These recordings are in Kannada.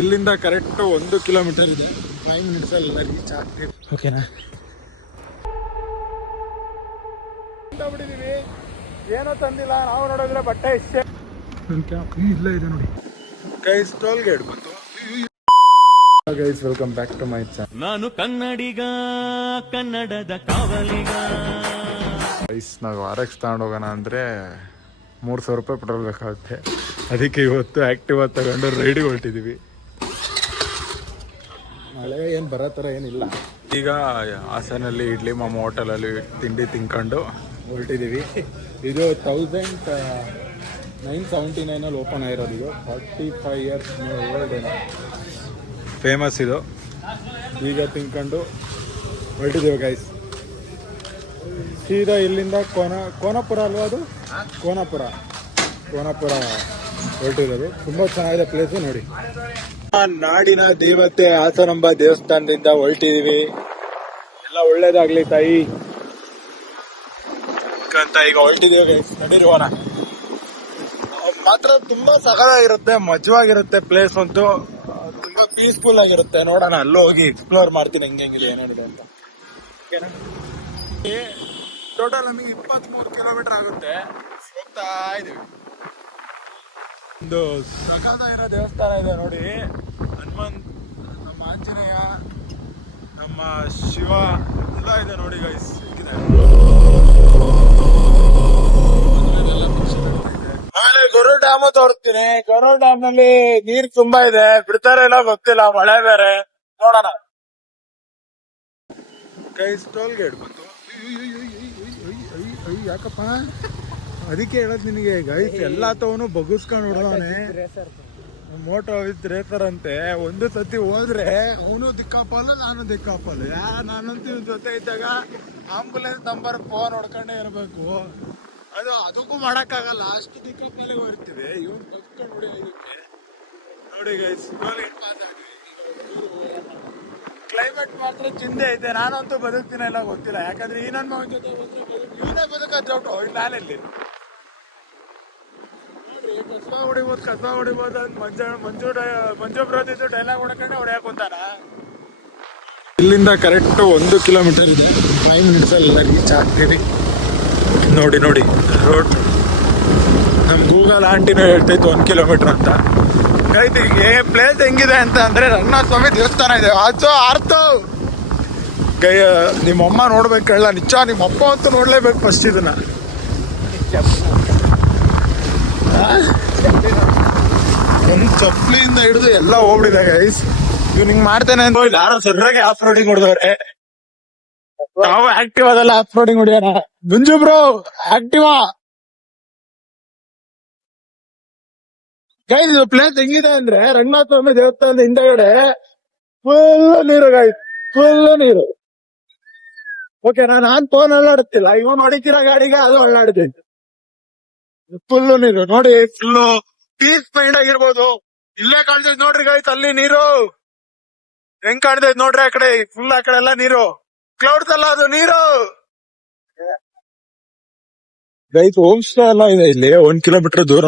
ಇಲ್ಲಿಂದ ಕರೆಕ್ಟ್ 1 ಕಿಲೋಮೀಟರ್ ಇದೆ. 5 ಮಿನಿಟ್ಸ್ ಅಲ್ಲಿ ರೀಚ್ ಆಗ್ತೀವಿ. ಓಕೆನಾ? ಬಿಟ್ಟಿದೀವಿ, ಏನೋ ತಂದಿಲ್ಲ. ನಾವು ನೋಡಿದ್ರೆ ಬಟ್ಟೆ ಇಷ್ಟೇ. ಇಲ್ಲ ಇದೆ ನೋಡಿ ಗೈಸ್, ಟೋಲ್ ಗೇಟ್ ಬಂತು. Guys, welcome back to my channel. ನಾನು ಕನ್ನಡಿಗ, ಕನ್ನಡದ ಕಾವಲಿಗ. ಗೈಸ್, ನಾವು RX ತಗೊಂಡು ಹೋಗೋಣ ಅಂದ್ರೆ 3,000 ರೂಪಾಯಿ ಪೆಟ್ರೋಲ್ ಬೇಕಾಗುತ್ತೆ. ಅದಕ್ಕೆ ಇವತ್ತು ಆಕ್ಟಿವಾ ತಗೊಂಡು ರೈಡಿಗೆ ಹೊರಟಿದೀವಿ. ಮಳೆ ಏನು ಬರೋ ಥರ ಏನಿಲ್ಲ. ಈಗ ಹಾಸನಲ್ಲಿ ಇಡ್ಲಿ ಮಾಮ ಹೋಟೆಲಲ್ಲಿ ತಿಂಡಿ ತಿನ್ಕೊಂಡು ಹೊರಟಿದ್ದೀವಿ. ಇದು 1979 ಓಪನ್ ಆಗಿರೋದು. ಇದು 45 ಇಯರ್ಸ್ ಓಲ್ಡ್ ಏನೋ, ಫೇಮಸ್ ಇದು. ಈಗ ತಿನ್ಕೊಂಡು ಹೊರಟಿದ್ದೀವಿ ಗೈಸ್. ಸೀದಾ ಇಲ್ಲಿಂದ ಕೋನಪುರ ಅಲ್ವಾ ಅದು? ಕೋನಪುರ ಹೊರಟಿರೋದು. ತುಂಬ ಚೆನ್ನಾಗಿದೆ ಪ್ಲೇಸು ನೋಡಿ. ನಾಡಿನ ದೇವತೆ ಹಾಸನಾಂಬ ದೇವಸ್ಥಾನದಿಂದ ಹೊರಟಿದೀವಿ. ಎಲ್ಲ ಒಳ್ಳೇದಾಗ್ಲಿ ತಾಯಿ ಅಂತ ಈಗ ಹೊರಟಿದೀವಿ ಗೈಸ್. ನಡೀರುವಣ. ಮಾತ್ರ ತುಂಬಾ ಸಖತ್ತಾಗಿರುತ್ತೆ, ಮಜವಾಗಿರುತ್ತೆ ಪ್ಲೇಸ್ ಅಂತೂ. ತುಂಬಾ ಪೀಸ್ಫುಲ್ ಆಗಿರುತ್ತೆ. ನೋಡೋಣ, ಅಲ್ಲೂ ಹೋಗಿ ಎಕ್ಸ್ಪ್ಲೋರ್ ಮಾಡ್ತೀನಿ ಹೆಂಗಿದೆ ಏನೇನಿದೆ ಅಂತ. ಟೋಟಲ್ ನಮಗೆ 23 ಕಿಲೋಮೀಟರ್ ಆಗುತ್ತೆ. ಹೋಗ್ತಾ ಇದೀವಿ. ಒಂದು ಸಖತ್ತಾಗಿರೋ ದೇವಸ್ಥಾನ ಇದೆ ನೋಡಿ. ಹನುಮಂತ್, ನಮ್ಮ ಆಂಜನೇಯ, ನಮ್ಮ ಶಿವ ಎಲ್ಲ ಇದೆ ನೋಡಿ ಗೈಸ್. ಹೇಗಿದೆ ಆಮೇಲೆ ಗೊರು ಡ್ಯಾಮ್ ತೋರಿಸ್ತೀನಿ. ಗೊರು ಡ್ಯಾಮ್ ನಲ್ಲಿ ನೀರ್ ತುಂಬಾ ಇದೆ. ಬಿಡ್ತಾರೆ ಇಲ್ಲ ಗೊತ್ತಿಲ್ಲ, ಮಳೆ ಬೇರೆ. ನೋಡೋಣ ಗೈಸ್. ಟೋಲ್ ಗೇಟ್ ಬಂತು. ಯಾಕಪ್ಪ? ಅದಕ್ಕೆ ಹೇಳದ್ ನಿನಗೆ ಗೈಸ್, ಎಲ್ಲ ತವನು ಬಗ್ಗಿಸ್ಕೊಂಡು ಹೊಡೋನೆ. ಮೋಟೋ ವಿತ್ ರೇಸರ್ ಅಂತೆ. ಒಂದು ಸತಿ ಹೋದ್ರೆ ಅವನು ದಿಕ್ಕಾಪಲ್ಲ, ನಾನು ದಿಕ್ಕಾಪಲ್ಲ. ನಾನಂತೂ ಇವ್ ಜೊತೆ ಇದ್ದಾಗ ಆಂಬುಲೆನ್ಸ್ ನಂಬರ್ ಫೋನ್ ಹೊಡ್ಕೊಂಡೇ ಇರಬೇಕು. ಅದಕ್ಕೂ ಮಾಡಕ್ಕಾಗಲ್ಲ, ಅಷ್ಟು ದಿಕ್ಕಾಪಲ್ಲೇ ಬರ್ತಿದೆ. ಇವ್ನು ಬಗ್ಸ್ಕೊಂಡು ಹೊಡಿಯೋದಕ್ಕೆ ನೋಡಿ ಗೈಸ್. ಪಾಸ್ ಆಗಿ ಕ್ಲೈಮೇಟ್ ಮಾತ್ರ ಚಿಂತೆ ಐತೆ. ನಾನಂತೂ ಬದುಕ್ತೀನಿ ಎಲ್ಲ ಗೊತ್ತಿಲ್ಲ. ಯಾಕಂದ್ರೆ ಈ ನನ್ನ ಮಗನ ಜೊತೆ ಇವನೇ ಬದುಕೋ ನಾನಲ್ಲಿ ಕಸ್ಬಾ ಹೊಡಿಬೋದು ಅಂತ ಮಂಜು ಬ್ರೋದಿದ್ದು ಡೈಲಾಗ್ ಹೊಡ್ಕೊಂಡೆ ಹೊಡ್ಯಾಕ್ ಕುಂತಾನ. ಇಲ್ಲಿಂದ ಕರೆಕ್ಟ್ 1 ಕಿಲೋಮೀಟರ್ ಇದೆ. 5 ಮಿನಿಟ್ಸ್ ಎಲ್ಲ ರೀಚ್ ಆಗ್ತೀವಿ. ನೋಡಿ ರೋಡ್. ನಮ್ ಗೂಗಲ್ ಆಂಟಿನೂ ಹೇಳ್ತೈತೆ 1 ಕಿಲೋಮೀಟರ್ ಅಂತ. ಈಗ ಪ್ಲೇಸ್ ಹೆಂಗಿದೆ ಅಂತ ಅಂದ್ರೆ, ರಂಗನಾಥ ಸ್ವಾಮಿ ದೇವಸ್ಥಾನ ಇದೆ. ಆರ್ತು ನಿಮ್ಮಮ್ಮ ನೋಡ್ಬೇಕಲ್ಲ, ನಿಜ. ನಿಮ್ಮಪ್ಪ ಅಂತೂ ನೋಡ್ಲೇಬೇಕು ಫಸ್ಟ್ ಇದನ್ನ. ಒಂದು ಚಪ್ಪಲಿಯಿಂದ ಹಿಡಿದು ಎಲ್ಲ ಹೋಗ್ಬಿಟ್ಟಿದೆ ಗೈಸ್. ಇವ್ ನಿಂಗ್ ಮಾಡ್ತೇನೆ ಅಂತ ಯಾರೋ ಸರ್ರಾಗೆ ಆಫ್ ರೋಡಿಂಗ್ ಹೊಡೆದವ್ರೆ. ನಾವು ಆಕ್ಟಿವ್ ಅದಲ್ಲ ಆಫ್ ರೋಡಿಂಗ್ ಹೊಡಿಯೋಣ. ಗುಂಜು ಬ್ರೋ ಆಕ್ಟಿವಾ ಗೈಸ್. ಇದು ಪ್ಲೇಸ್ ಹೆಂಗಿದೆ ಅಂದ್ರೆ, ರಂಗನಾಥ ಸ್ವಾಮಿ ದೇವಸ್ಥಾನದ ಹಿಂದಗಡೆ ಫುಲ್ ನೀರು ಗೈಸ್, ಫುಲ್ ನೀರು. ಓಕೆ, ನಾನ್ ಫೋನ್ ಅಲ್ಲಾಡುತ್ತಿಲ್ಲ. ಇವನು ಹೊಡಿತಿರೋ ಗಾಡಿಗೆ ಅದು ಅಲ್ಲಾಡ್ತೈತೆ. ಫುಲ್ಲು ನೀರು ನೋಡಿ. ಫುಲ್ಲು ಪೀಸ್ ಮೈಂಡ್ ಆಗಿರ್ಬೋದು. ಇಲ್ಲೇ ಕಾಣ್ತೈತೆ ನೋಡ್ರಿ ಗೈಸ್, ಅಲ್ಲಿ ನೀರು ಹೆಂಗ್ ಕಾಣ್ತೈತೆ ನೋಡ್ರಿ. ಆ ಕಡೆ ಫುಲ್, ಆ ಕಡೆ ಎಲ್ಲ ನೀರು. ಕ್ಲೌಡ್ಸ್ ಅಲ್ಲ, ಅದು ನೀರು ಗೈಸ್. ಹೋಮ್ ಸ್ಟೇ ಎಲ್ಲ ಇದೆ ಇಲ್ಲಿ 1 ಕಿಲೋಮೀಟರ್ ದೂರ.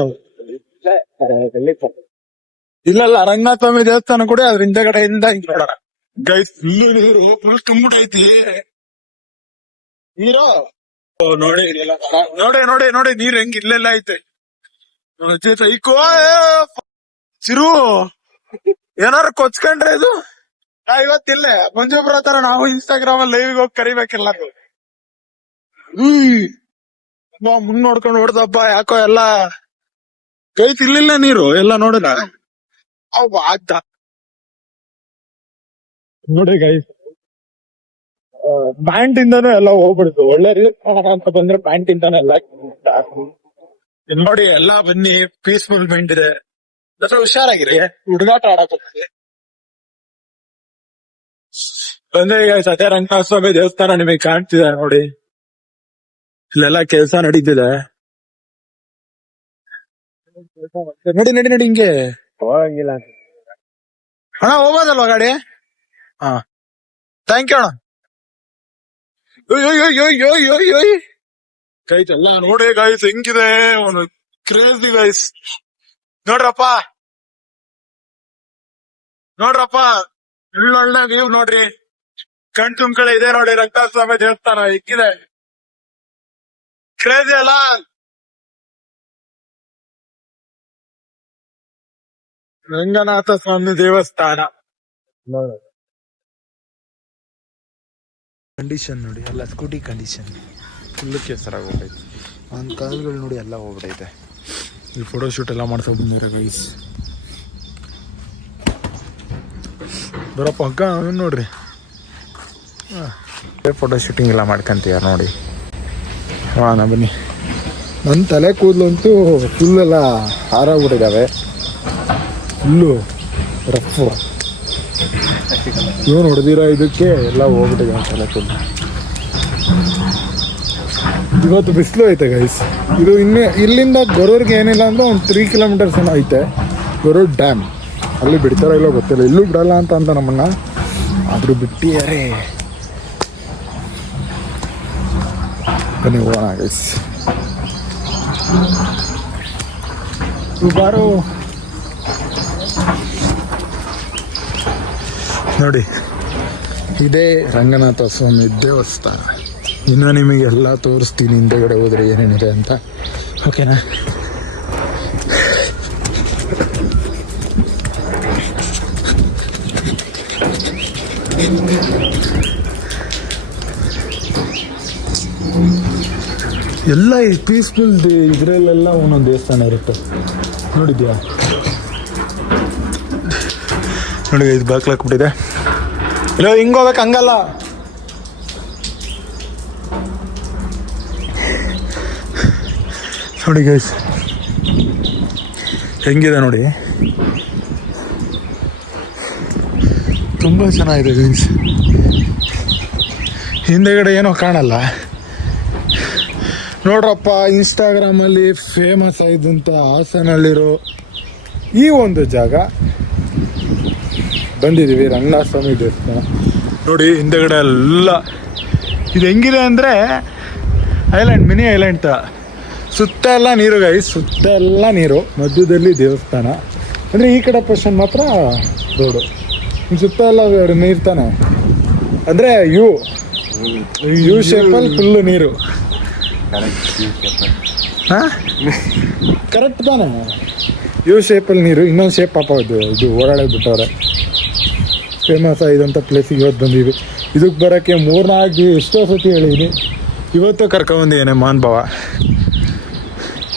ಇಲ್ಲಲ್ಲ, ರಂಗನಾಥ ಸ್ವಾಮಿ ದೇವಸ್ಥಾನ ಕೂಡ ಅದ್ರ ಹಿಂದಗಡೆಯಿಂದ ಹಿಂಗ್ ನೋಡೋಣ ಗೈಸ್. ಫುಲ್ ನೀರು, ಫುಲ್ ತುಂಬಿಟ್ಟೈತಿ ನೀರು. ನೋಡಿ ನೀರ್ ಹೆಂಗ್ ಇಲ್ಲೆಲ್ಲ ಐತೆ. ಚಿರು ಏನಾರು ಕೊಚ್ಕೊಂಡ್ರೆ ಇದು ಇವತ್ತಿಲ್ಲೇ ಮಂಜುಬ್ರ ತರ ನಾವು ಇನ್ಸ್ಟಾಗ್ರಾಮ್ ಅಲ್ಲಿ ಲೈವ್ ಹೋಗಿ ಕರಿಬೇಕಿಲ್ಲ. ಮುಂದ್ ನೋಡ್ಕೊಂಡು ಹೊಡ್ದಪ್ಪ. ಯಾಕೋ ಎಲ್ಲ ಗೈಸ್ ಇಲ್ಲಿಲ್ಲ ನೀರು ಎಲ್ಲ ನೋಡಿದ. ಆಗ್ತಾ ನೋಡಿ ಗೈಸ್, ಪ್ಯಾಂಟ್ ಇಂದಾನು ಎಲ್ಲ ಹೋಗ್ಬಿಡ್ತು. ಒಳ್ಳೆ ರೀಲ್ ಅಂತ ಬಂದ್ರೆ ಪ್ಯಾಂಟ್ ಇಂದಾನು ಎಲ್ಲ ನೋಡಿ. ಎಲ್ಲ ಬನ್ನಿ, ಪೀಸ್ಫುಲ್ ಮೈಂಡ್ ಇದೆ. ಹುಷಾರಾಗಿರಿ, ಹುಡುಗಾಟ ಆಡಕ್ ಹೋಗ್ತದೆ. ಬಂದ್ರೆ ಈಗ ಸತ್ಯ ರಂಗನಾಥ ಸ್ವಾಮಿ ದೇವಸ್ಥಾನ ನಿಮಗೆ ಕಾಣ್ತಿದೆ ನೋಡಿ. ಇಲ್ಲೆಲ್ಲ ಕೆಲಸ ನಡೀತಿದೆ. ನಡಿ ಹಿಂಗೆ ಹೋಗಂಗಿಲ್ಲ ಅಣ್ಣ. ಹೋಗೋದಲ್ವಾ ಗಾಡಿ? ಹಾ, ಥ್ಯಾಂಕ್ ಯು ಅಣ್ಣ. ಗೈಸ್ ಎಲ್ಲ ನೋಡಿ ಗೈಸ್ ಹೆಂಗಿದೆ. ಕ್ರೇಜಿ ಗೈಸ್ ನೋಡ್ರಪ್ಪ. ನೋಡ್ರಪ್ಪ, ಒಳ್ಳೊಳ್ಳೆ ವ್ಯೂ ನೋಡ್ರಿ, ಕಣ್ ತುಂಬ್ಕಳೆ ಇದೆ ನೋಡಿ. ರಂಗನಾಥಸ್ವಾಮಿ ದೇವಸ್ಥಾನ ಇಕ್ಕಿದೆ, ಕ್ರೇಜಿ ಅಲ್ಲ? ರಂಗನಾಥ ಸ್ವಾಮಿ ದೇವಸ್ಥಾನ ಕಂಡೀಷನ್ ನೋಡಿ, ಎಲ್ಲ ಸ್ಕೂಟಿ ಕಂಡೀಷನ್ ಫುಲ್ಲು ಕೇಸರಾಗಿ ಹೋಗ್ತೈತೆ. ನನ್ನ ಕಾಲುಗಳು ನೋಡಿ ಎಲ್ಲ ಹೋಗ್ಬಿಟ್ಟೈತೆ. ಈ ಫೋಟೋ ಶೂಟ್ ಎಲ್ಲ ಮಾಡ್ಸೋ ಬಂದಿರ ಗೈಸ್. ಬರಪ್ಪ ಅಕ್ಕ ನೋಡ್ರಿ, ಫೋಟೋ ಶೂಟಿಂಗ್ ಎಲ್ಲ ಮಾಡ್ಕೊಂತೀಯ ನೋಡಿ. ನಾ ಬನ್ನಿ. ನನ್ನ ತಲೆ ಕೂದಲು ಅಂತೂ ಫುಲ್ ಎಲ್ಲ ಹಾರಾಗ್ಬಿಟ್ಟಿದ್ದಾವೆ, ಫುಲ್ಲು ರಫು. ಏನು ಹೊಡೆದಿರೋ ಇದಕ್ಕೆ ಎಲ್ಲ ಹೋಗ್ಬಿಟ್ಟಿದೆ ತಲೆ ಕೂದಲು. ಇವತ್ತು ಬಿಸಿಲು ಐತೆ ಗೈಸ್. ಇದು ಇಲ್ಲಿಂದ ಗೊರೂರ್ಗೆ ಏನಿಲ್ಲ ಅಂದ್ರೆ ಒಂದು 3 ಕಿಲೋಮೀಟರ್ಸ್ ಏನೋ ಐತೆ ಗೊರೂರ್ ಡ್ಯಾಮ್. ಅಲ್ಲಿ ಬಿಡ್ತಾರೋ ಇಲ್ಲೋ ಗೊತ್ತಿಲ್ಲ, ಇಲ್ಲೂ ಬಿಡಲ್ಲ ಅಂತ ನಮ್ಮನ್ನ, ಆದರೂ ಬಿಟ್ಟಿಯಾರೆ. ಬನ್ನಿ ಹೋಗೋಣ ಗೈಸ್. ಬಾರೋ ನೋಡಿ, ಇದೇ ರಂಗನಾಥ ಸ್ವಾಮಿ ದೇವಸ್ಥಾನ. ಇನ್ನು ನಿಮಗೆಲ್ಲ ತೋರಿಸ್ತೀನಿ ಹಿಂದೆಗಡೆ ಹೋದ್ರೆ ಏನೇನಿದೆ ಅಂತ, ಓಕೆನಾ? ಎಲ್ಲ ಪೀಸ್ಫುಲ್ ಇದ್ರಲ್ಲೆಲ್ಲ ಒಂದೊಂದು ದೇವಸ್ಥಾನ ಇರುತ್ತೆ, ನೋಡಿದ್ಯಾ? ನೋಡಿ ಇದು ಬಾಕ್ಲಾಕ್ಬಿಟ್ಟಿದೆ. ಇಲ್ಲ ಹಿಂಗೆ ಹೋಗ್ಬೇಕು, ಹಂಗಲ್ಲ. ನೋಡಿ ಗೈಸ್ ಹೆಂಗಿದೆ ನೋಡಿ, ತುಂಬ ಚೆನ್ನಾಗಿದೆ ಗೈಸ್. ಹಿಂದೆಗಡೆ ಏನೋ ಕಾಣಲ್ಲ ನೋಡ್ರಪ್ಪ. ಇನ್ಸ್ಟಾಗ್ರಾಮಲ್ಲಿ ಫೇಮಸ್ ಆಯ್ದಂಥ ಹಾಸನಲ್ಲಿರೋ ಈ ಒಂದು ಜಾಗ ಬಂದಿದ್ದೀವಿ, ರಂಗನಾಥ ಸ್ವಾಮಿ ದೇವಸ್ಥಾನ. ನೋಡಿ ಹಿಂದೆಗಡೆ ಎಲ್ಲ ಇದು ಹೆಂಗಿದೆ ಅಂದರೆ ಐಲ್ಯಾಂಡ್, ಮಿನಿ ಐಲ್ಯಾಂಡ್ ತ. ಸುತ್ತ ಎಲ್ಲ ನೀರು ಗೈಸ್, ಸುತ್ತ ಎಲ್ಲ ನೀರು, ಮಧ್ಯದಲ್ಲಿ ದೇವಸ್ಥಾನ. ಅಂದರೆ ಈ ಕಡೆ ಪೋರ್ಷನ್ ಮಾತ್ರ ರೋಡು, ಸುತ್ತ ಎಲ್ಲ ನೀರು ತಾನೆ. ಅಂದರೆ ಯು ಶೇಪಲ್ಲಿ ಫುಲ್ಲು ನೀರು. ಹಾಂ ಕರೆಕ್ಟ್ ತಾನೆ, ಯು ಶೇಪಲ್ಲಿ ನೀರು. ಇನ್ನೊಂದು ಶೇಪ್ ಪಾಪ ಇದು ಓಡಾಡೋದು ಬಿಟ್ಟವ್ರೆ. ಫೇಮಸ್ ಆಗಿದಂಥ ಪ್ಲೇಸಿಗೆ ಇವತ್ತು ಬಂದೀವಿ. ಇದಕ್ಕೆ ಬರೋಕ್ಕೆ 3-4 ಎಷ್ಟೋ ಸತಿ ಹೇಳಿದ್ದೀನಿ. ಇವತ್ತು ಕರ್ಕೊಂಬಂದಿದ್ದೇನೆ ಮಾನ್ ಭಾವ.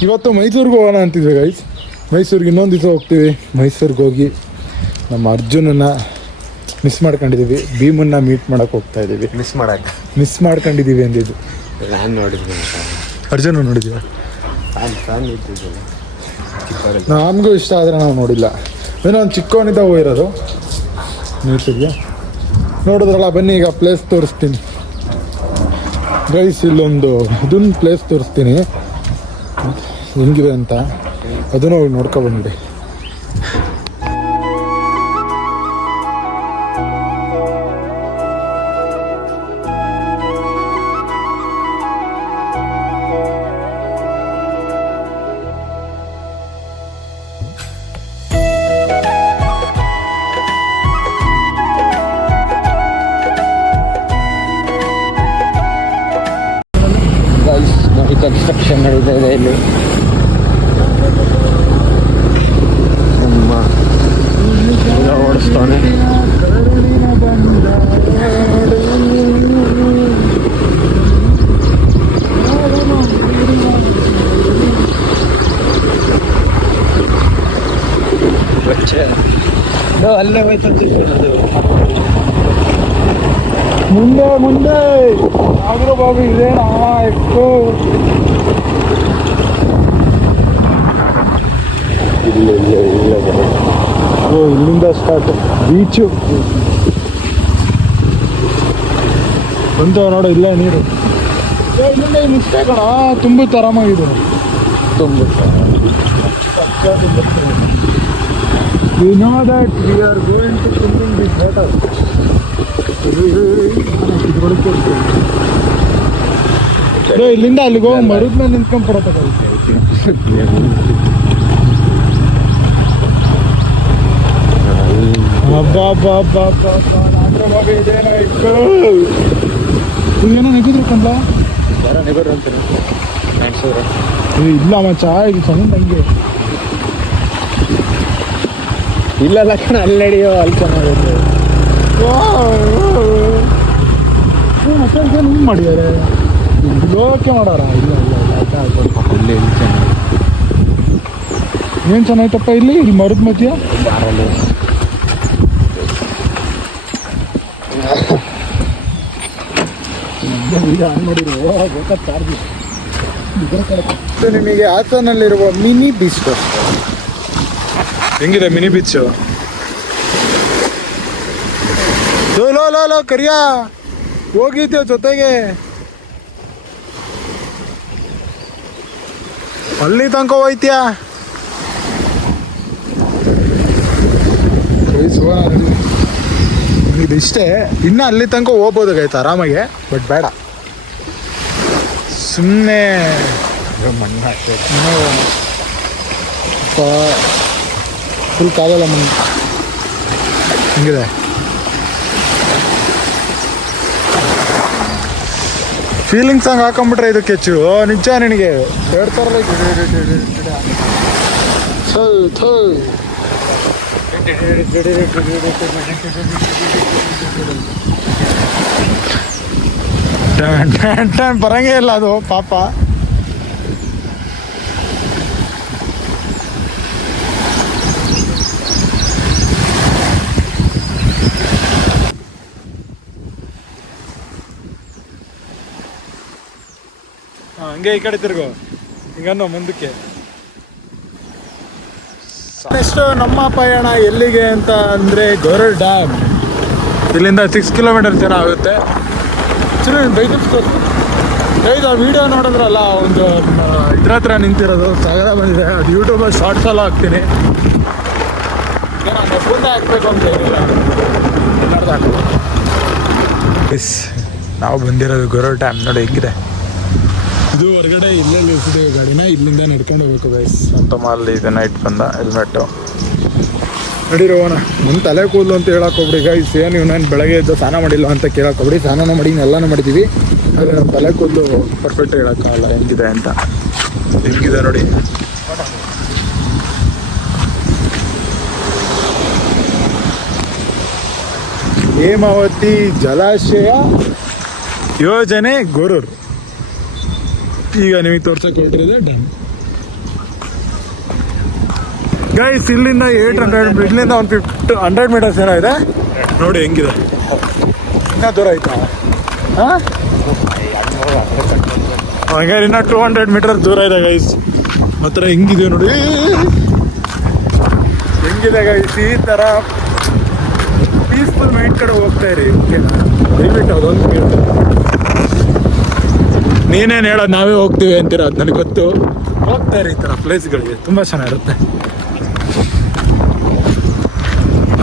ಇವತ್ತು ಮೈಸೂರಿಗೆ ಹೋಗೋಣ ಅಂತಿದ್ವಿ ಗೈಸ್. ಮೈಸೂರಿಗೆ ಇನ್ನೊಂದು ದಿವಸ ಹೋಗ್ತೀವಿ. ಮೈಸೂರಿಗೆ ಹೋಗಿ ನಮ್ಮ ಅರ್ಜುನನ್ನ ಮಿಸ್ ಮಾಡ್ಕೊಂಡಿದ್ದೀವಿ, ಭೀಮನ್ನ ಮೀಟ್ ಮಾಡೋಕ್ಕೆ ಹೋಗ್ತಾ ಇದ್ದೀವಿ. ಮಿಸ್ ಮಾಡ್ಕೊಂಡಿದ್ದೀವಿ ಅಂದಿದ್ದು. ನಾನು ನೋಡಿದ್ವಿ, ಅರ್ಜುನ ನೋಡಿದ್ದೀವ? ನಮಗೂ ಇಷ್ಟ ಆದರೆ ನಾವು ನೋಡಿಲ್ಲ. ಏನೋ ಒಂದು ಚಿಕ್ಕವನಿದ್ದ ಹೋಗಿರೋದು ಮೈಸೂರಿಗೆ. ನೋಡಿದ್ರಲ್ಲ, ಬನ್ನಿ ಈಗ ಪ್ಲೇಸ್ ತೋರಿಸ್ತೀನಿ ಗೈಸ್. ಇಲ್ಲೊಂದು ಇದನ್ನ ಪ್ಲೇಸ್ ತೋರಿಸ್ತೀನಿ ಹೆಂಗಿದೆ ಅಂತ, ಅದನ್ನು ಹೋಗಿ ನೋಡ್ಕೊಬಂದ್ಬಿಡಿ. ನೋಡಿ ಕನ್ಸ್ಟ್ರಕ್ಷನ್ ನಡೀತಾ ಇದೆ ಇಲ್ಲಿ. ಓಡಿಸ್ತಾನೆ. ಅಲ್ಲೇ ಹೋಯ್ತು ಮುಂದೆ ಮುಂದೆ ಆದ್ರೂ ಬಾಬು ಇದೇನಾ ಎಷ್ಟು ಇಲ್ಲಿಂದ ಸ್ಟಾರ್ಟ್ ಬೀಚು ಬಂತು ನೋಡು. ಇಲ್ಲೇ ನೀರು ಇಲ್ಲಿಂದ ಮಿಸ್ಟೇ ಕಣ, ತುಂಬುತ್ತೆ ಆರಾಮಾಗಿದೆ. You know that we are going to swimming this water. ಇಲ್ಲಿಂದ ಅಲ್ಲಿಗೆ ಹೋಗಿ ಮರದ ಮೇಲೆ ನಿಂತ್ಕೊಂಡ್ ಏನೋ ನೆಗಿದ್ರು ಕಂಡ ಯಾರೋ ನೆಗೋರು ಅಂತಾರೆ ಇಲ್ಲ ಮಚ್ಚ ಇದು ಸೌಂಡ್ ಹಂಗೆ ಇಲ್ಲ ಕಣ ಅಲ್ಲಿ ನಡೆಯೋ ಅಲ್ಲಿ ಚೆನ್ನಾಗೈತೆ. ಮತ್ತೆ ಏನು ಹಿಂಗೆ ಮಾಡಿದ್ದಾರೆ ಲೋಕೆ ಮಾಡೋರ ಇಲ್ಲ ಇಲ್ಲ ಆಯ್ತಾ ಇಲ್ಲಿ ಏನು ಚೆನ್ನಾಯ್ತಪ್ಪ ಇಲ್ಲಿ ಇಲ್ಲಿ ಮರದ ಮಧ್ಯ ನಿಮಗೆ ಹಾಸನಲ್ಲಿರುವ ಮಿನಿ ಬೀಚ್ ಹೆಂಗಿದೆ ಮಿನಿ ಬೀಚ್? ಲೋ ಕರಿಯಾ ಹೋಗಿದ್ಯೋ ಜೊತೆಗೆ ಅಲ್ಲಿ ತನಕ ಹೋಯ್ತ್ಯಾ? ಇದಿಷ್ಟೇ, ಇನ್ನು ಅಲ್ಲಿ ತನಕ ಹೋಗ್ಬೋದಾಗೈತೆ ಆರಾಮಾಗೆ, ಬಟ್ ಬೇಡ ಸುಮ್ಮನೆ ಮಣ್ಣು ಫುಲ್ ಕಾಲಲ್ಲ ಮಣ್ಣು ಹಿಂಗಿದೆ. ಫೀಲಿಂಗ್ ಸಾಂಗ್ ಹಾಕೊಂಡ್ಬಿಟ್ರೆ ಇದಕ್ಕೆ ಹೆಚ್ಚು ನಿಜ ನಿನಗೆ ಹೇಳ್ತಾರಲ್ಲ ಬರಂಗೇ ಇಲ್ಲ ಅದು ಪಾಪ. ಹಂಗೆ ಈ ಕಡೆ ತಿರ್ಗೋ ಹಿಂಗನ್ನೋ ಮುಂದಕ್ಕೆ. ನೆಕ್ಸ್ಟ್ ನಮ್ಮ ಪಯಣ ಎಲ್ಲಿಗೆ ಅಂತ ಅಂದರೆ ಗೋರಲ್ ಡ್ಯಾಮ್. ಇಲ್ಲಿಂದ 6 ಕಿಲೋಮೀಟರ್ ಜನ ಆಗುತ್ತೆ. ಗೈಸ್ ಆ ವಿಡಿಯೋ ನೋಡಿದ್ರಲ್ಲ, ಒಂದು ಇದ್ರ ಹತ್ರ ನಿಂತಿರೋದು ಸಗದ ಬಂದಿದೆ. ಅದು ಯೂಟ್ಯೂಬಲ್ಲಿ ಶಾರ್ಟ್ಸ್ ಎಲ್ಲ ಹಾಕ್ತೀನಿ. ಏನೋ ಮುಂದೆ ಹಾಕ್ಬೇಕು ಅಂತ ಏನಿಲ್ಲ, ಎಲ್ಲರದ್ದು ಹಾಕ್ಬೇಕು. ನಾವು ಬಂದಿರೋದು ಗೋರಲ್ ಡ್ಯಾಮ್ ನೋಡಿ ಹೆಂಗಿದೆ. ಇದು ಹೊರಗಡೆ ಇಲ್ಲೇ ನಿಲ್ಸಿದ್ದೇವೆ ಗಾಡಿನ, ಇಲ್ಲಿಂದ ನಡ್ಕೊಂಡು ಹೋಗ್ಬೇಕು ಗೈಸ್. ಅಂತ ಮಾಲ್ ಇದೆ ನೈಟ್ ಬಂದ ಹೆಲ್ಮೆಟ್ಟು ನಡಿರೋಣ. ನನ್ನ ತಲೆ ಕೂದಲು ಅಂತ ಹೇಳಕ್ ಹೋಗ್ಬಿಡಿ ಗೈಸ್. ಏನು ನಾನು ಬೆಳಗ್ಗೆ ಎದ್ದು ಸ್ನಾನ ಮಾಡಿಲ್ಲ ಅಂತ ಕೇಳಕ್ ಹೋಗ್ಬಿಡಿ. ಸ್ನಾನ ಮಾಡಿ ಎಲ್ಲನೂ ಮಾಡಿದ್ದೀವಿ, ಆದರೆ ನಮ್ಮ ತಲೆ ಕೂದಲು ಪರ್ಫೆಕ್ಟ್ ಹೇಳೋಕ್ಕಾಗಲ್ಲ ಹೆಂಗಿದೆ ಅಂತ. ಹೆಂಗಿದೆ ನೋಡಿ. ಹೇಮಾವತಿ ಜಲಾಶಯ ಯೋಜನೆ ಗೋರೂರು ಈಗ ನಿಮಗೆ ತೋರ್ಸಕ್ಕೆ ಹೊರಟಿರೋದು ಡನ್ ಗೈಸ್. ಇಲ್ಲಿಂದ 800 ಇಲ್ಲಿಂದ ಒಂದು 100 ಮೀಟರ್ಸ್ ಏನೋ ಇದೆ ನೋಡಿ ಹೆಂಗಿದೆ. ಇನ್ನೂ ದೂರ ಆಯ್ತಾ? ಹಾಗಾದ್ರೆ ಇನ್ನೂ 200 ಮೀಟರ್ ದೂರ ಇದೆ ಗೈಸ್. ಹತ್ರ ಹೆಂಗಿದೆ ನೋಡಿ, ಹೆಂಗಿದೆ ಗೈಸ್. ಈ ಥರ ಪೀಸ್ಫುಲ್ ಮೈಂಡ್ ಕಡೆ ಹೋಗ್ತಾ ಇರಿ. ದಯವಿಟ್ಟು ಅದೊಂದು ಕೇಳ್ತಾರೆ. ನೀನೇನು ಹೇಳೋದು ನಾವೇ ಹೋಗ್ತೀವಿ ಅಂತೀರ, ಅದು ನನಗೆ ಗೊತ್ತು. ಹೋಗ್ತಾ ಇರಿ ಈ ಥರ ಪ್ಲೇಸ್ಗಳಿಗೆ, ತುಂಬ ಚೆನ್ನಾಗಿರುತ್ತೆ.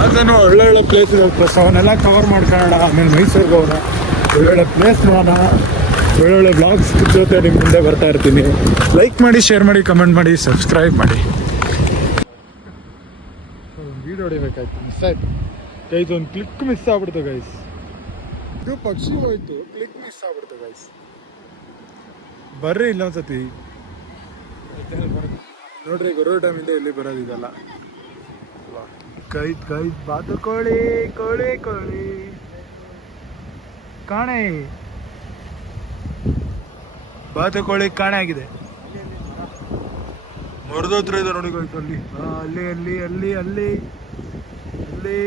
ಅದನ್ನು ಒಳ್ಳೊಳ್ಳೆ ಪ್ಲೇಸ್ಗಳು ಅವನ್ನೆಲ್ಲ ಕವರ್ ಮಾಡ್ಕೊಳ್ಳೋಣ. ಆಮೇಲೆ ಮೈಸೂರಿಗೆ ಹೋಗೋಣ, ಒಳ್ಳೊಳ್ಳೆ ಪ್ಲೇಸ್ ನೋಡೋಣ, ಒಳ್ಳೊಳ್ಳೆ ಬ್ಲಾಗ್ಸ್ ಜೊತೆ ನಿಮ್ಮ ಮುಂದೆ ಬರ್ತಾ ಇರ್ತೀನಿ. ಲೈಕ್ ಮಾಡಿ, ಶೇರ್ ಮಾಡಿ, ಕಮೆಂಟ್ ಮಾಡಿ, ಸಬ್ಸ್ಕ್ರೈಬ್ ಮಾಡಿ. ವೀಡಿಯೋ ಹೊಡಿಬೇಕಾಯ್ತು, ಮಿಸ್ ಆಯ್ತು ಗೈಸ್. ಒಂದು ಕ್ಲಿಕ್ ಮಿಸ್ ಆಗ್ಬಿಡ್ತು ಗೈಸ್. ಇದು ಪಕ್ಷಿ ಹೋಯ್ತು, ಕ್ಲಿಕ್ ಮಿಸ್ ಆಗ್ಬಿಡ್ತು ಗೈಸ್. ಬರ್ರಿ ಇಲ್ಲೊಂದ್ಸತಿ ನೋಡ್ರಿ. ಗೋರೂರು ಡ್ಯಾಮಿಂದ ಇಲ್ಲಿ ಬರೋದಿದಲ್ಲ ಗೈಸ್. ಬಾತುಕೋಳಿ ಕೋಳಿ ಕೋಳಿ ಕಾಣೆ, ಬಾತುಕೋಳಿ ಕಾಣೆ ಆಗಿದೆ. ಮರದತ್ರ ಇದೆ ನೋಡಿ ಗೈಸ್. ಅಲ್ಲಿ ಅಲ್ಲಿ ಅಲ್ಲಿ ಅಲ್ಲಿ ಅಲ್ಲಿ ಅಲ್ಲಿ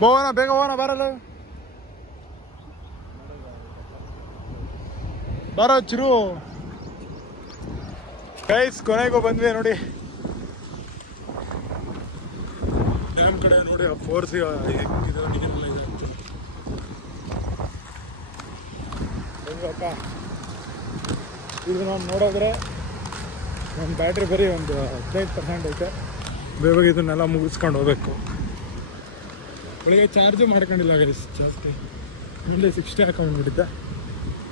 ಹೋಗೋಣ, ಬೇಗ ಹೋಗೋಣ. ಬರೋ ಚಿರು ಗೈಸ್. ಕೊನೆಗೂ ಬಂದ್ವಿ ನೋಡಿ ಡ್ಯಾಮ್ ಕಡೆ. ನೋಡಿ ಆ ಫೋರ್ಸ್ ಹೆಂಗಪ್ಪ ಇದು. ನಾವು ನೋಡಿದ್ರೆ ನಮ್ಮ ಬ್ಯಾಟ್ರಿ ಬರೀ ಒಂದು 15% ಐತೆ. ಬೇಗ ಇದನ್ನೆಲ್ಲ ಮುಗಿಸ್ಕೊಂಡು ಹೋಗ್ಬೇಕು. ಬೆಳಿಗ್ಗೆ ಚಾರ್ಜು ಮಾಡ್ಕೊಂಡಿಲ್ಲ ಗೈಸ್ ಜಾಸ್ತಿ. ಮುಂದೆ 60 ಹಾಕೊಂಡ್ಬಿಟ್ಟಿದ್ದೆ.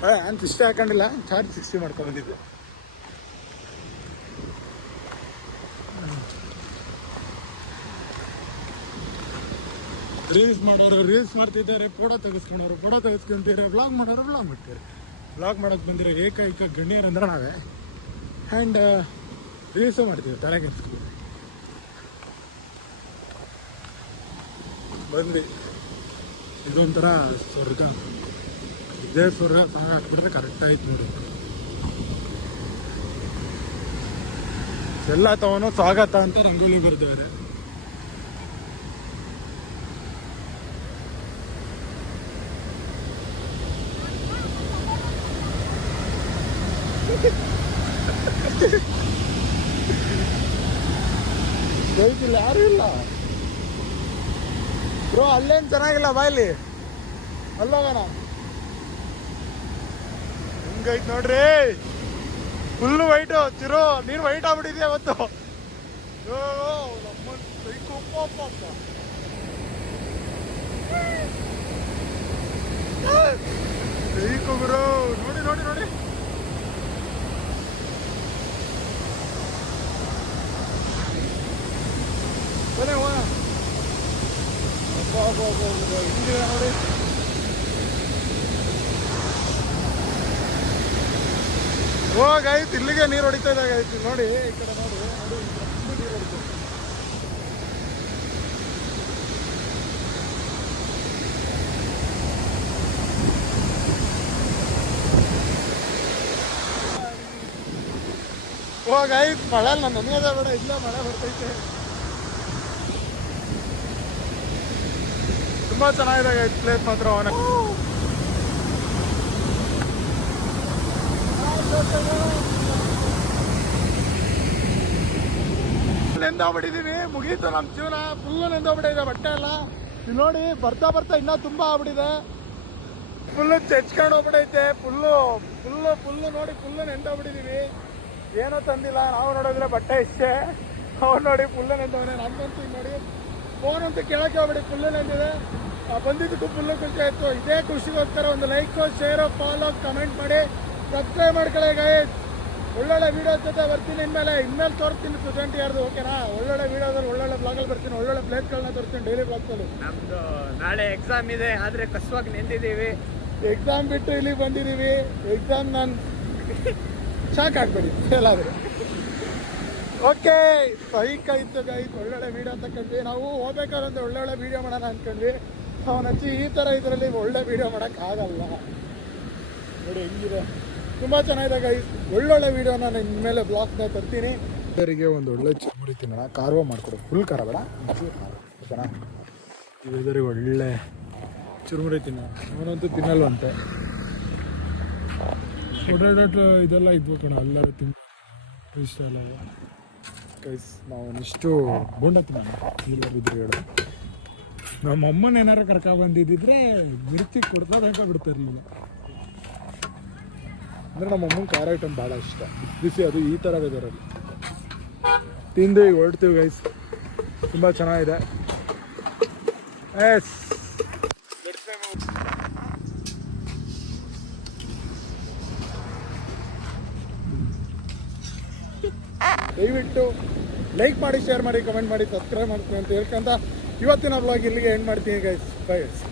ನಾನು 60 ಹಾಕೊಂಡಿಲ್ಲ, ಚಾರ್ಜ್ 60 ಮಾಡ್ಕೊಂಡ್ಬಂದಿದ್ದೆ. ರೀಲ್ಸ್ ಮಾಡೋರು ರೀಲ್ಸ್ ಮಾಡ್ತಿದ್ದಾರೆ, ಫೋಟೋ ತೆಗೆಸ್ಕೊಂಡವ್ರು ಫೋಟೋ ತೆಗೆಸ್ಕೊಂತಾರೆ, ವ್ಲಾಗ್ ಮಾಡೋರು ವ್ಲಾಗ್ ಮಾಡ್ತಾರೆ. ವ್ಲಾಗ್ ಮಾಡೋಕ್ಕೆ ಬಂದಿರೋ ಏಕೈಕ ಗಣ್ಯರು ಅಂದ್ರೆ ನಾವೇ. ಆ್ಯಂಡ್ ರೀಲ್ಸು ಮಾಡ್ತೀವಿ, ತಲೆ ಕೆಡಿಸ್ತೀವಿ. ಬಂದು ಇದೊಂಥರ ಸ್ವರ್ಗ, ಇದೇ ಸ್ವರ್ಗ ಸಾಂಗ್ ಹಾಕ್ಬಿಟ್ರೆ ಕರೆಕ್ಟ್ ಆಯ್ತು ನೋಡಿ. ಎಲ್ಲ ತವನು ಸ್ವಾಗತ ಅಂತ ರಂಗೋಲಿ ಬರ್ದವ್ರೆ. ಇಲ್ಲ ಯಾರು ಇಲ್ಲ ಬ್ರೋ, ಅಲ್ಲೇನು ಚೆನ್ನಾಗಿಲ್ಲ ಬಾಯ್ಲಿ, ಅಲ್ಲೋಗೋಣ. ಹಿಂಗೈತ್ ನೋಡ್ರಿ, ಫುಲ್ಲು ವೈಟು. ಚಿರು ನೀನು ವೈಟ್ ಆಗ್ಬಿಟ್ಟಿದ್ಯಾ ಅವತ್ತು. ನಮ್ಮನ್ ಸೈಕು ಗುರು, ನೋಡಿ ನೋಡಿ ನೋಡಿ. ಬನ್ನಿ ಹೋಗೋಣ. ಹಿಂಗಿದೆ ನೋಡಿ. ಓ ಗೈಸ್, ಇಲ್ಲಿಗೆ ನೀರು ಹೊಡಿತಾ ಇದೆ ಗೈಸ್. ನೋಡಿ ಈ ಕಡೆ ನೋಡಿ, ನೋಡಿ ನೀರು ಹೊಡಿತಾ. ಓ ಗೈಸ್, ಮಳೆ ನಾನು ನನಗದ ಬೇಡ, ಇಲ್ಲ ಮಳೆ ಬರ್ತೈತೆ. ತುಂಬಾ ಚೆನ್ನಾಗಿದೆ ಗೈಸ್ ಪ್ಲೇಸ್ ಮಾತ್ರ. ಅವನ ನೆಂದೋಗ್ಬಿಟ್ಟಿದೀವಿ, ಮುಗೀತು ನಮ್ಮ ಜೀವನ. ಫುಲ್ಲು ನೆಂದೋಗ್ಬಿಟ್ಟಿದೆ ಬಟ್ಟೆ ಎಲ್ಲ. ಇಲ್ಲಿ ನೋಡಿ, ಬರ್ತಾ ಬರ್ತಾ ಇನ್ನೂ ತುಂಬಾ ಆಗ್ಬಿಟ್ಟಿದೆ. ಫುಲ್ಲು ಚೆಚ್ಕೊಂಡು ಹೋಗ್ಬಿಟ್ಟೈತೆ. ಫುಲ್ಲು ಫುಲ್ಲು ಫುಲ್ಲು ನೋಡಿ, ಫುಲ್ಲು ನೆಂದೋಗ್ಬಿಟ್ಟಿದೀವಿ. ಏನೋ ತಂದಿಲ್ಲ ನಾವು. ನೋಡಿದ್ರೆ ಬಟ್ಟೆ ಇಷ್ಟೇ. ಅವ್ರು ನೋಡಿ ಫುಲ್ಲು ನೆಂದವನೆ. ನಮ್ಗಂತೂ ನೋಡಿ ಫೋನ್ ಅಂತೂ ಕೇಳಕ್ಕೆ ಹೋಗ್ಬಿಡಿ, ಫುಲ್ಲು ನೆಂದಿದೆ. ಬಂದಿದ್ದಕ್ಕೂ ಫುಲ್ಲು ಖುಷಿ ಆಯಿತು. ಇದೇ ಖುಷಿಗೋಸ್ಕರ ಒಂದು ಲೈಕು, ಶೇರು, ಫಾಲೋ, ಕಮೆಂಟ್ ಮಾಡಿ, ಸಬ್ಸ್ಕ್ರೈಬ್ ಮಾಡ್ಕೊಳ್ಳಿ ಗೈಸ್. ಒಳ್ಳೊಳ್ಳೆ ವೀಡಿಯೋ ಜೊತೆ ಬರ್ತೀನಿ. ಇನ್ಮೇಲೆ ತೋರಿಸ್ತೀನಿ 20 ಇಯರ್ದು, ಓಕೆನಾ? ಒಳ್ಳೊಳ್ಳೆ ವೀಡಿಯೋದಲ್ಲಿ ಒಳ್ಳೊಳ್ಳೆ ಬ್ಲಾಗಲ್ಲಿ ಬರ್ತೀನಿ. ಒಳ್ಳೊಳ್ಳೆ ಪ್ಲೇಸ್ಗಳನ್ನ ತೋರಿಸ್ತೀನಿ ಡೈಲಿ ಬ್ಲಾಗ್ಸಲ್ಲಿ. ನಮ್ದು ನಾಳೆ ಎಕ್ಸಾಮ್ ಇದೆ, ಆದರೆ ಕಷ್ಟವಾಗಿ ನೆಂದಿದ್ದೀವಿ. ಎಕ್ಸಾಮ್ ಬಿಟ್ಟು ಇಲ್ಲಿಗೆ ಬಂದಿದ್ದೀವಿ. ಎಕ್ಸಾಮ್ ನಾನು ಶಾಕ್ ಆಗ್ಬೇಡಿ ಫೇಲ್ ಆದರೆ. ಓಕೆ, ಸೈಕ್ ಆಯಿತು ಗೈಸ್. ಒಳ್ಳೊಳ್ಳೆ ವೀಡಿಯೋ ತಗೊಂಡ್ವಿ. ನಾವು ಹೋಗ್ಬೇಕಾದ್ರೆ ಒಳ್ಳೊಳ್ಳೆ ವೀಡಿಯೋ ಮಾಡೋಣ ಅಂದ್ಕೊಂಡ್ವಿ. ಅವನ ಹಚ್ಚಿ ಈ ಥರ ಇದರಲ್ಲಿ ಒಳ್ಳೆ ವೀಡಿಯೋ ಮಾಡೋಕ್ಕಾಗಲ್ಲ. ನೋಡಿ ಹೆಂಗಿದೆ, ತುಂಬ ಚೆನ್ನಾಗಿದೆ ಗೈಸ್. ಒಳ್ಳೊಳ್ಳೆ ವೀಡಿಯೋ ನಾನು ಇನ್ಮೇಲೆ ಬ್ಲಾಗ್ನ ತರ್ತೀನಿ. ಇದರಿಗೆ ಒಂದು ಒಳ್ಳೆ ಚುರುಮುರಿ ತಿನ್ನೋಣ. ಖಾರವ ಮಾಡಿಕೊಡು, ಫುಲ್ ಖಾರ ಬೇಡ, ಓಕೆನಾ? ಇದರಿಗೆ ಒಳ್ಳೆ ಚುರುಮುರಿ ತಿನ್ನೋಣ. ಅವನಂತೂ ತಿನ್ನಲ್ವಂತೆ. ಒಡಾಡೋ ಇದೆಲ್ಲ ಇದ್ವು ಕಣ, ಎಲ್ಲರೂ ತಿನ್ನ ಇಷ್ಟ ಅಲ್ಲ ಗೈಸ್. ನಾವು ಇಷ್ಟು ಬೋಂಡ ತಿನ್ನೋಣ. ಇಲ್ಲದಿದ್ರೆ ಹೇಳು, ನಮ್ಮ ಅಮ್ಮನ ಏನಾರು ಕರ್ಕೊಂಡ್ಬಂದಿದ್ದಿದ್ರೆ ಮಿರ್ಚಿ ಕೊಡ್ತಾರಂತ ಬಿಡ್ತಾಯಿರ್ಲಿಲ್ಲ. ಅಂದರೆ ನಮ್ಮ ಅಮ್ಮನ ಖಾರ ಐಟಮ್ ಭಾಳ ಇಷ್ಟ, ಬಿಸಿ. ಅದು ಈ ಥರ ವೆದರಲ್ಲಿ ತಿಂದು ಈಗ ಹೊರಡ್ತೀವಿ ಗೈಸ್. ತುಂಬ ಚೆನ್ನಾಗಿದೆ. ಎಸ್, ದಯವಿಟ್ಟು ಲೈಕ್ ಮಾಡಿ, ಶೇರ್ ಮಾಡಿ, ಕಮೆಂಟ್ ಮಾಡಿ, ಸಬ್ಸ್ಕ್ರೈಬ್ ಮಾಡ್ತೀನಿ ಅಂತ ಹೇಳ್ಕೊಂತ ಇವತ್ತಿನ ಬ್ಲಾಗ್ ಇಲ್ಲಿಗೆ ಎಂಡ್ ಮಾಡ್ತೀನಿ ಗೈಸ್. Bye guys.